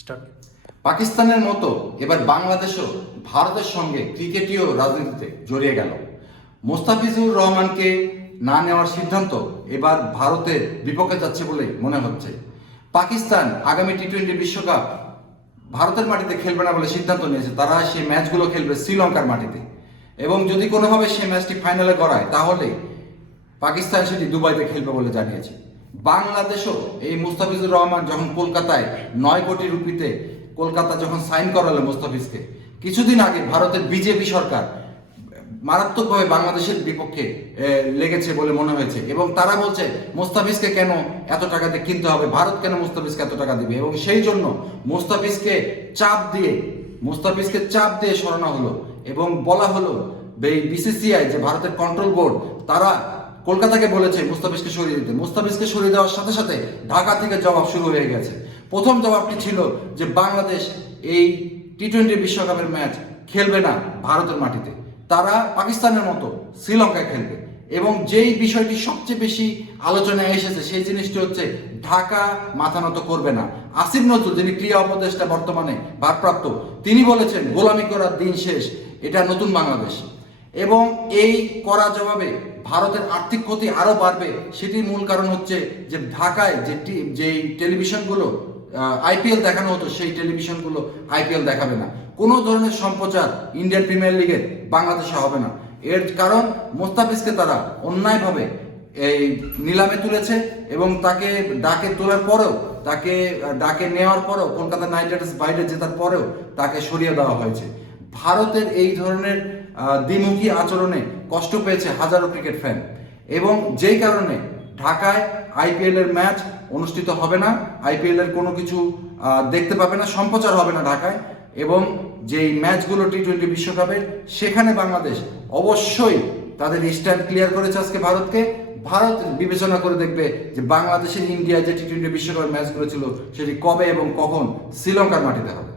Start. পাকিস্তানের মতো এবার বাংলাদেশও ভারতের সঙ্গে ক্রিকেটীয় রাজনীতিতে জড়িয়ে গেল। মোস্তাফিজুর রহমানকে না নেওয়ার সিদ্ধান্ত এবার ভারতের বিপক্ষে যাচ্ছে বলে মনে হচ্ছে। পাকিস্তান আগামী টি-20 বিশ্বকাপ ভারতের মাটিতে খেলবে না বলে সিদ্ধান্ত নিয়েছে। তারা সেই ম্যাচগুলো খেলবে শ্রীলঙ্কার মাটিতে, এবং যদি কোনোভাবে সেই ম্যাচটি ফাইনালে গড়ায় তাহলে পাকিস্তান সেটি দুবাইতে খেলবে বলে জানিয়েছে। বাংলাদেশও এই মুস্তাফিজুর রহমান যখন কলকাতায় 9 কোটি রুপিতে কলকাতা যখন সাইন করালো মুস্তাফিজকে, কিছুদিন আগে ভারতের বিজেপি সরকার মারাত্মকভাবে বাংলাদেশের বিপক্ষে লেগেছে বলে মনে হয়েছে, এবং তারা বলছে মুস্তাফিজকে কেন এত টাকা দিয়ে কিনতে হবে, ভারত কেন মুস্তাফিজকে এত টাকা দিবে, এবং সেই জন্য মুস্তাফিজকে চাপ দিয়ে সরানো হলো এবং বলা হলো এই বিসিসিআই যে ভারতের কন্ট্রোল বোর্ড, তারা কলকাতাকে বলেছে মুস্তাফিজকে সরিয়ে দিতে। মুস্তাফিজকে সরিয়ে দেওয়ার সাথে সাথে ঢাকা থেকে জবাব শুরু হয়ে গেছে। প্রথম জবাবটি ছিল যে বাংলাদেশ এই টি-20 বিশ্বকাপের ম্যাচ খেলবে না ভারতের মাটিতে, তারা পাকিস্তানের মতো শ্রীলঙ্কায় খেলবে। এবং যেই বিষয়টি সবচেয়ে বেশি আলোচনায় এসেছে সেই জিনিসটি হচ্ছে ঢাকা মাথা নত করবে না। আসিফ নজরুল, যিনি ক্রীড়া উপদেষ্টা বর্তমানে ভারপ্রাপ্ত, তিনি বলেছেন গোলামি করার দিন শেষ, এটা নতুন বাংলাদেশ। এবং এই করা জবাবে ভারতের আর্থিক ক্ষতি আরও বাড়বে। সেটির মূল কারণ হচ্ছে যে ঢাকায় যেই টেলিভিশনগুলো আইপিএল দেখানো হতো, সেই টেলিভিশনগুলো আইপিএল দেখাবে না। কোনো ধরনের সম্প্রচার ইন্ডিয়ান প্রিমিয়ার লিগের বাংলাদেশে হবে না। এর কারণ মোস্তাফিজকে তারা অন্যায়ভাবে এই নিলামে তুলেছে, এবং তাকে ডাকে তোলার পরেও, তাকে ডাকে নেওয়ার পরেও, কলকাতা নাইট রাইডার্স বাইরে জেতার পরেও তাকে সরিয়ে দেওয়া হয়েছে। ভারতের এই ধরনের দ্বিমুখী আচরণে কষ্ট পেয়েছে হাজারো ক্রিকেট ফ্যান, এবং যেই কারণে ঢাকায় আইপিএল এর ম্যাচ অনুষ্ঠিত হবে না, আইপিএল এর কোনো কিছু দেখতে পাবে না, সম্প্রচার হবে না ঢাকায়। এবং যেই ম্যাচগুলো টি-20 বিশ্বকাপের, সেখানে বাংলাদেশ অবশ্যই তাদের স্ট্যান্ড ক্লিয়ার করেছে আজকে ভারতকে। ভারত বিবেচনা করে দেখবে যে বাংলাদেশের ইন্ডিয়া যে টি-20 বিশ্বকাপের ম্যাচগুলো ছিল সেটি কবে এবং কখন শ্রীলঙ্কার মাটিতে হবে।